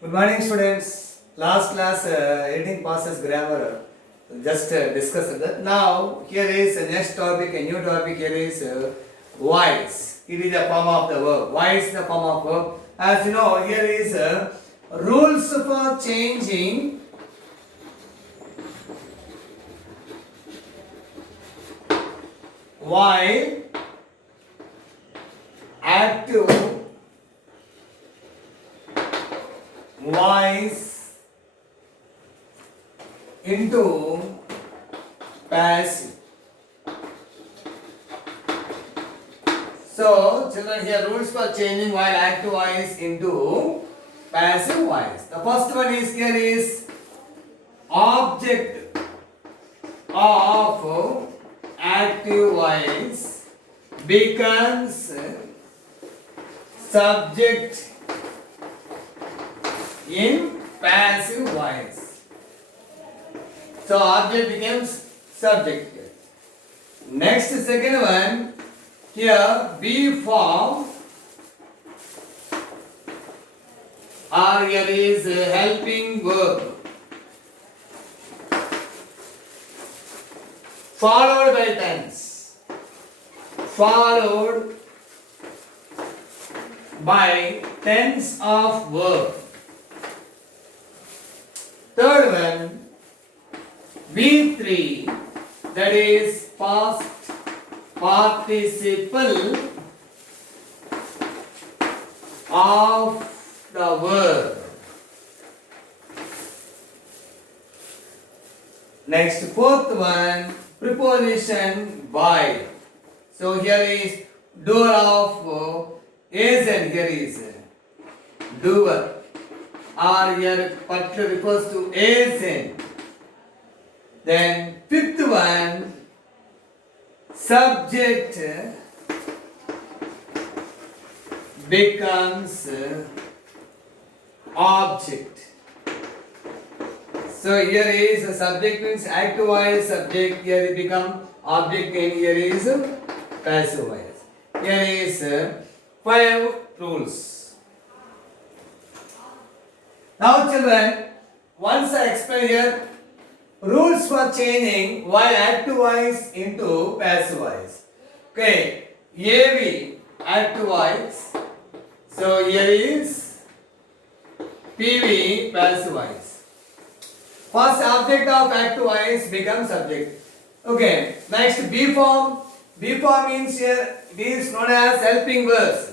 Good morning, students. Last class, editing passes grammar. Just discussed that. Now, here is the next topic. A new topic here is voice. It is a form of the verb. Voice is the form of verb. As you know, here is rules for changing while active voice into passive. So, children, here rules for changing while active voice into passive voice. The first one is here is object of active voice becomes subject in passive voice. So object becomes subject here. Next, second one, here be form or here is helping verb followed by tense. Followed by tense of verb. Third one, V3, that is past participle of the verb. Next, fourth one, preposition by. So here is doer of agent, here is doer. Or here particular refers to agent. Then fifth one, subject becomes object. So here is a subject means active voice subject, here it become object and here is passive voice. Here is 5 rules. Now children, once I explain here, rules for changing while active voice into passive voice. Okay, AV, active voice. So here is PV, passive voice. First object of active voice becomes subject. Okay, next B form. B form means here it is known as helping verbs.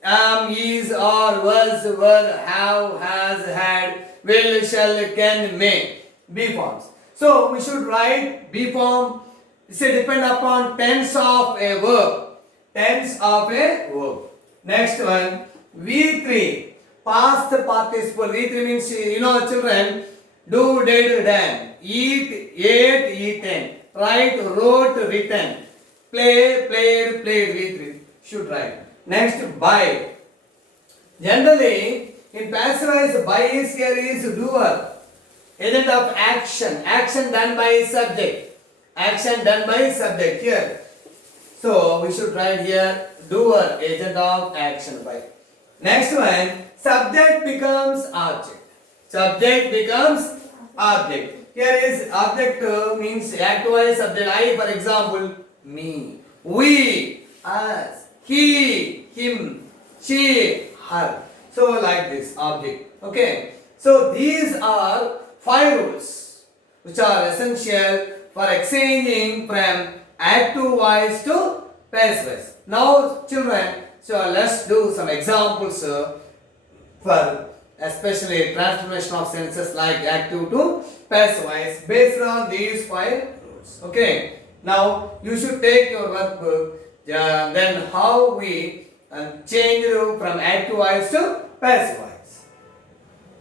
Am, is, or, was, were, have, has, had, will, shall, can, may. B forms. So we should write B form. It's a depend upon tense of a verb. Tense of a verb. Next one, V3, past participle. V3 means, you know children, do, did, done, eat, ate, eaten, write, wrote, written, play, played, played. V3 should write. Next, by. Generally, in passive voice, by is here is doer. Agent of action. Action done by subject. Action done by subject here. So, we should write here doer, agent of action by. Next one, subject becomes object. Subject becomes object. Here is object means active voice subject. I, for example, me. We, us. He, him, she, her. So like this object. Okay. So these are 5 rules which are essential for exchanging from active voice to passive voice. Now children, so let's do some examples for especially transformation of sentences like active to passive voice based on these 5 rules. Okay. Now you should take your workbook. Then how we change from active voice to passive voice.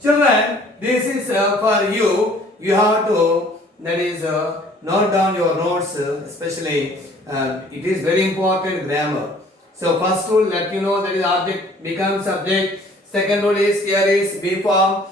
Children, this is for you. You have to, that is, note down your notes, especially it is very important grammar. So first rule, let you know that is object becomes subject. Second rule is here is B form,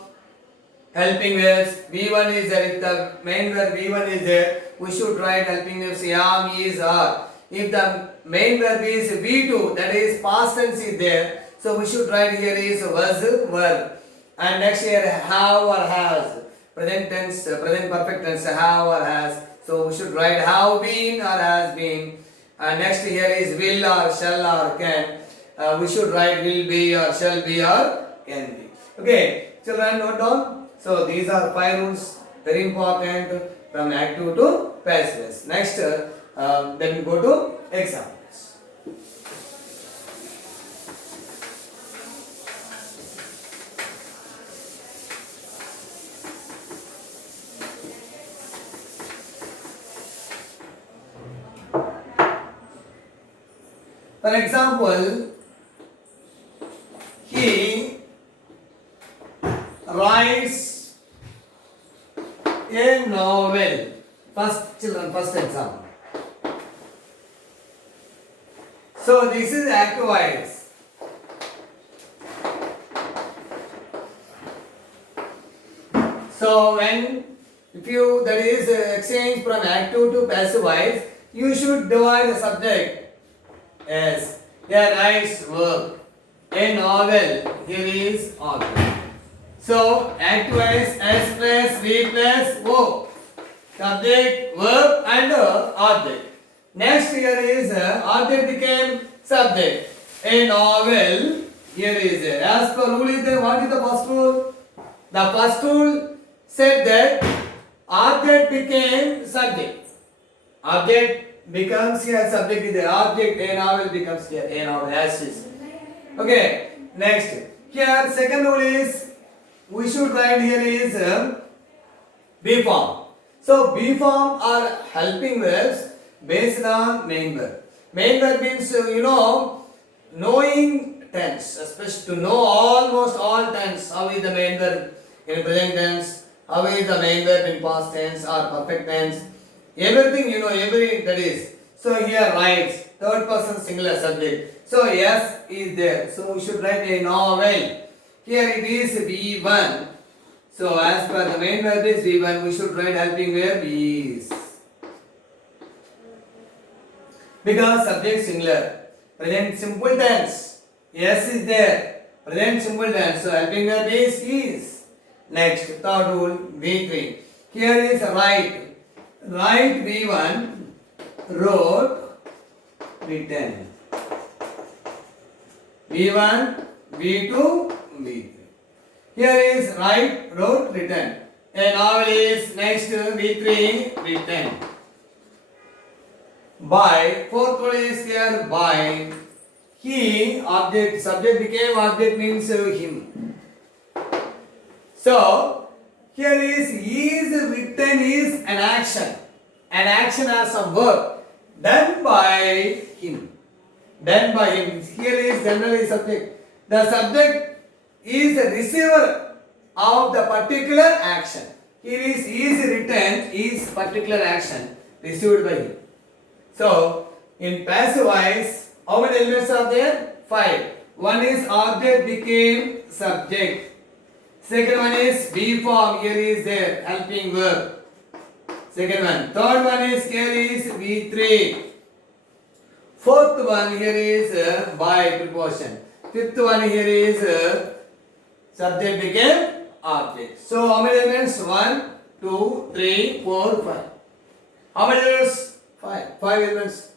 helping verbs. V1 is there. If the main verb V1 is there, we should write helping verbs am, is, are. If the main verb is V2, that is past tense is there, so we should write here is was, were. And next here have or has. Present tense, present perfect tense, have or has. So we should write have been or has been. And next here is will or shall or can. We should write will be or shall be or can be. Okay, children, note down. So these are 5 rules, very important from active to passive voice. Next, then we go to examples. For example, he writes a novel. First, children, first example. So this is active voice. So if you that is exchange from active to passive voice, you should divide the subject as a writes verb. A novel, here is object. So active voice S plus V plus O. Subject, verb and object. Next here is object became subject. A novel, here is as per rule is there. What is the first rule? The first rule said that object became subject. Object becomes here subject is the object. A novel becomes here a novel as is. Okay. Next here second rule is we should write here is B form. So B form are helping verbs based on main verb. Main verb means knowing tense, especially to know almost all tense. How is the main verb in present tense? How is the main verb in past tense or perfect tense? Everything every that is. So here writes third person singular subject. So yes is there. So we should write a novel. Here it is V1. So as per the main verb is V1, we should write helping verb is. Because subject singular. Present simple tense. Yes is there. Present simple tense. So helping verb is. Next, third rule V3. Here is write. Write V1, wrote, written. V1, V2, V3. Here is write, wrote, written. A novel is next V3, written. By, fourth rule is here by. He, object, subject became object means him. So, here is written is an action. An action has some verb. Done by him. Done by him. Here is generally subject. The subject is a receiver of the particular action. Here is written is particular action received by him. So, in passive voice, how many elements are there? 5. One is object became subject. Second one is B form, here is there, helping verb. Second one. Third one is here is V3. Fourth one here is by preposition. Fifth one here is subject became object. So how many elements? 1, 2, 3, 4, 5. How many elements? 5. 5 elements.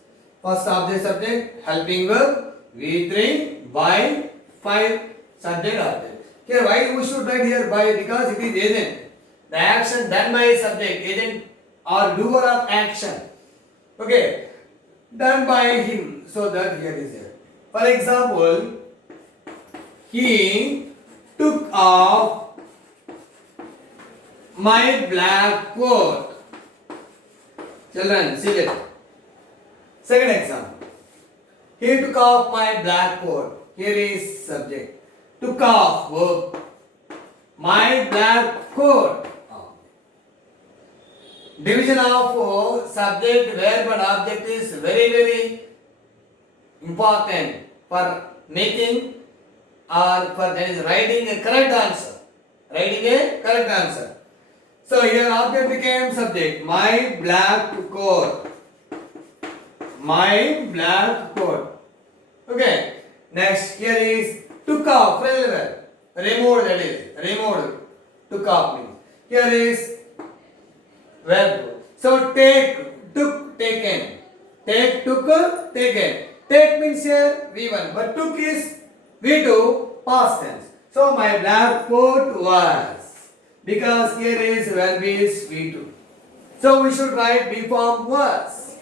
First object, subject, helping verb, V3, by, 5, subject, object. Here why we should write here by? Because it is agent. The action done by a subject, agent or doer of action. Okay. Done by him. So that here is here. For example, he took off my black coat. Children, see that. Second example. He took off my black coat. Here is subject. Took off verb. My black coat. Division of subject, verb and object is very, very important for making or for writing a correct answer. Writing a correct answer. So here object became subject. My black coat. My black coat. Okay. Next here is took off. removed, that is removed. Took off means. Here is verb. So take, took, taken. Take, took, taken. Take means here V1, but took is V2, past tense. So my black coat was, because here is verb is V2. So we should write B form was.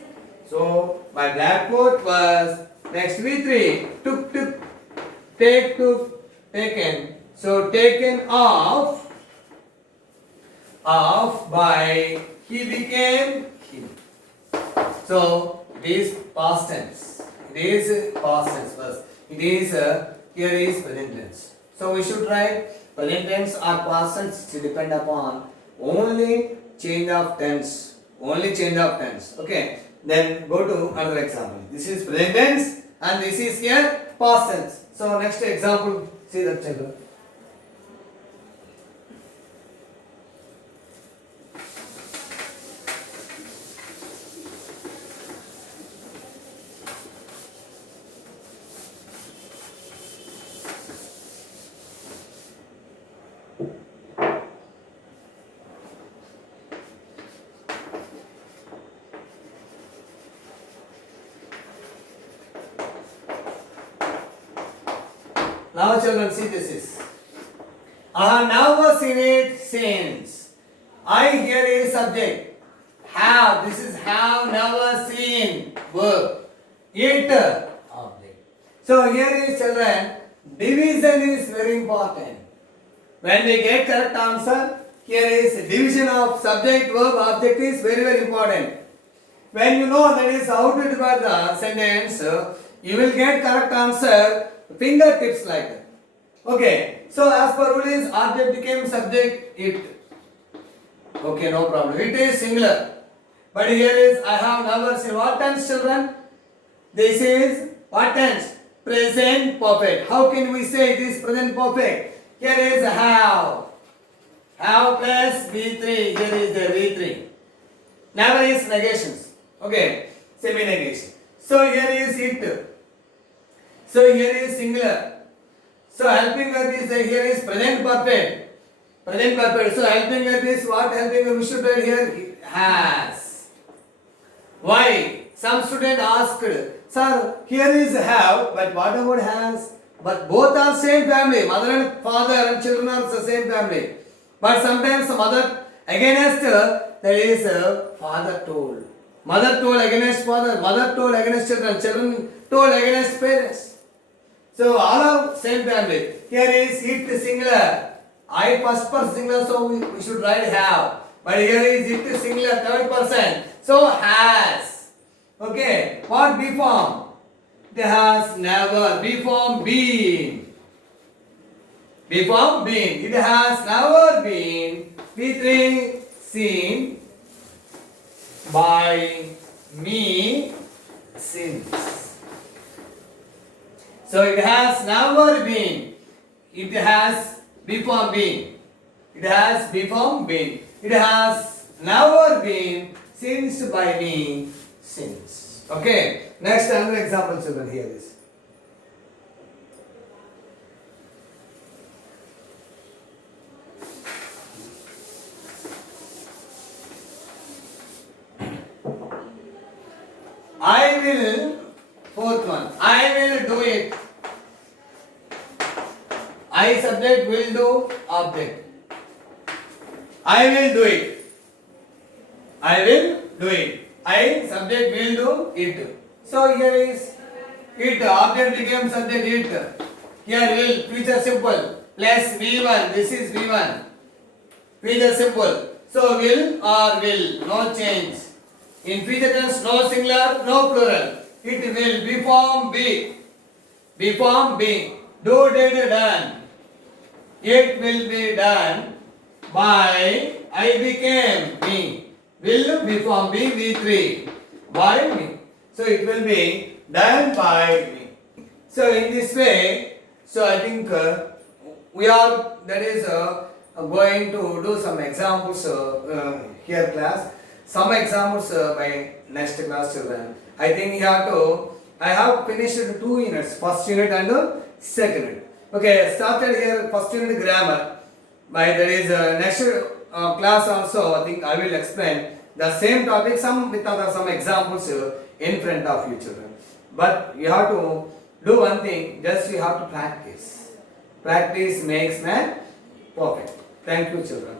So my black coat was, next V3, took, take, took, taken. So taken off by, he became him. So it is past tense. It is past tense first. It is here is present tense. So we should write present tense or past tense to depend upon only change of tense. Only change of tense. Okay. Then go to another example. This is present tense and this is here past tense. So next example, see that children. Now children, see this is. I have never seen it since. I here is subject. Have, this is have never seen. Verb. It, object. So here is children, division is very important. When we get correct answer, here is division of subject, verb, object is very very important. When you know that is how to divide the sentence, you will get correct answer fingertips like that. Okay, so as per rule is object became subject, it. Okay, no problem. It is singular. But here is I have never seen. What tense children? This is what tense? Present perfect. How can we say it is present perfect? Here is have. Have plus V3. Here is the V3. Never is negations. Okay, semi-negation. So here is it. So here is singular. So helping verb is here is present perfect. Present perfect. So helping verb is what helping verb we should write here? It has. Why? Some student asked, sir, here is have, but what about has? But both are same family. Mother and father and children are the same family. But sometimes the mother against that is father told. Mother told against father. Mother told against children. Children told against parents. So all are same family. Here is it singular. I first person singular, so we should write have. But here is it singular third person. So has. Okay. What B form? It has never. B form been. B form been. It has never been. V3 seen by me since. So it has never been. It has B form been. It has B form been. It has never been since by me since. Okay. Next another example children, hear this. I will, fourth one, I will do it. I subject will do object. I will do it. I will do it. I subject will do it. So here is it, object became subject it. Here will, future simple, plus V1, this is V1. Future simple. So will or will, no change. In future tense, no singular, no plural. It will be form be. Be form be. Do, did, done. It will be done by I became me. Will be form be V3 by me. So it will be done by me. So in this way, so I think we are that is going to do some examples here class. Some examples by next class children. I think you have to. I have finished 2 units, first unit and second unit. Okay, started here first unit grammar. By there is next class also. I think I will explain the same topic, some with other some examples in front of you children. But you have to do one thing. Just you have to practice. Practice makes man perfect. Thank you, children.